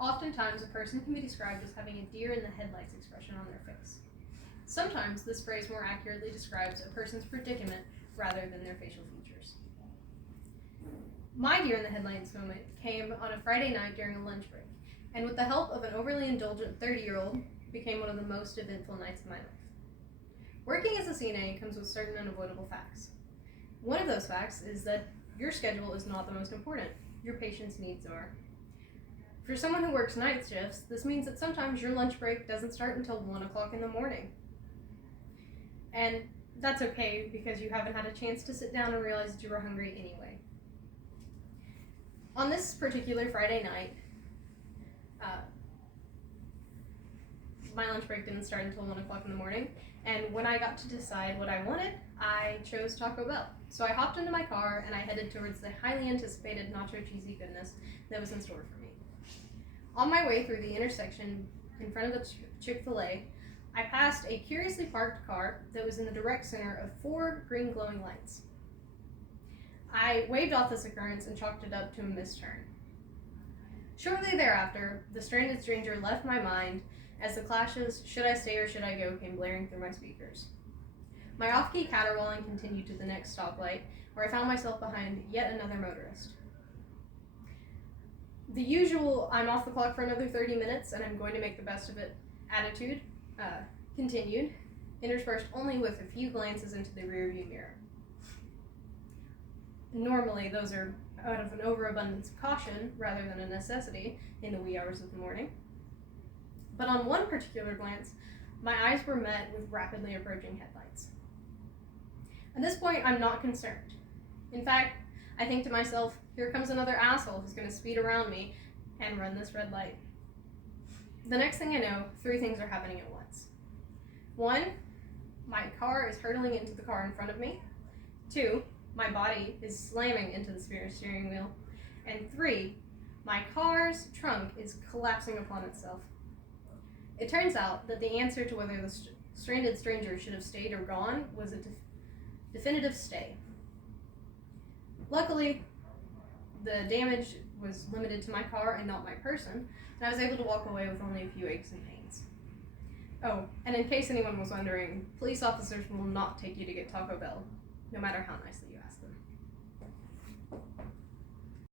Oftentimes, a person can be described as having a deer in the headlights expression on their face. Sometimes, this phrase more accurately describes a person's predicament rather than their facial features. My deer in the headlights moment came on a Friday night during a lunch break, and with the help of an overly indulgent 30-year-old, became one of the most eventful nights of my life. Working as a CNA comes with certain unavoidable facts. One of those facts is that your schedule is not the most important. Your patient's needs are. For someone who works night shifts, this means that sometimes your lunch break doesn't start until 1 o'clock in the morning. And that's okay because you haven't had a chance to sit down and realize that you were hungry anyway. On this particular Friday night, my lunch break didn't start until 1 o'clock in the morning, and when I got to decide what I wanted, I chose Taco Bell. So I hopped into my car and I headed towards the highly anticipated nacho cheesy goodness that was in store for me. On my way through the intersection in front of the Chick-fil-A, I passed a curiously parked car that was in the direct center of 4 green glowing lights. I waved off this occurrence and chalked it up to a misturn. Shortly thereafter, the stranded stranger left my mind as the clashes, should I stay or should I go, came blaring through my speakers. My off-key caterwauling continued to the next stoplight, where I found myself behind yet another motorist. The usual, I'm off the clock for another 30 minutes and I'm going to make the best of it attitude continued, interspersed only with a few glances into the rearview mirror. Normally, those are out of an overabundance of caution rather than a necessity in the wee hours of the morning. But on one particular glance, my eyes were met with rapidly approaching headlights. At this point, I'm not concerned. In fact, I think to myself, here comes another asshole who's going to speed around me and run this red light. The next thing I know, 3 things are happening at once. 1, my car is hurtling into the car in front of me. 2, my body is slamming into the steering wheel. And 3, my car's trunk is collapsing upon itself. It turns out that the answer to whether the stranded stranger should have stayed or gone was a definitive stay. Luckily, the damage was limited to my car and not my person, and I was able to walk away with only a few aches and pains. Oh, and in case anyone was wondering, police officers will not take you to get Taco Bell, no matter how nicely you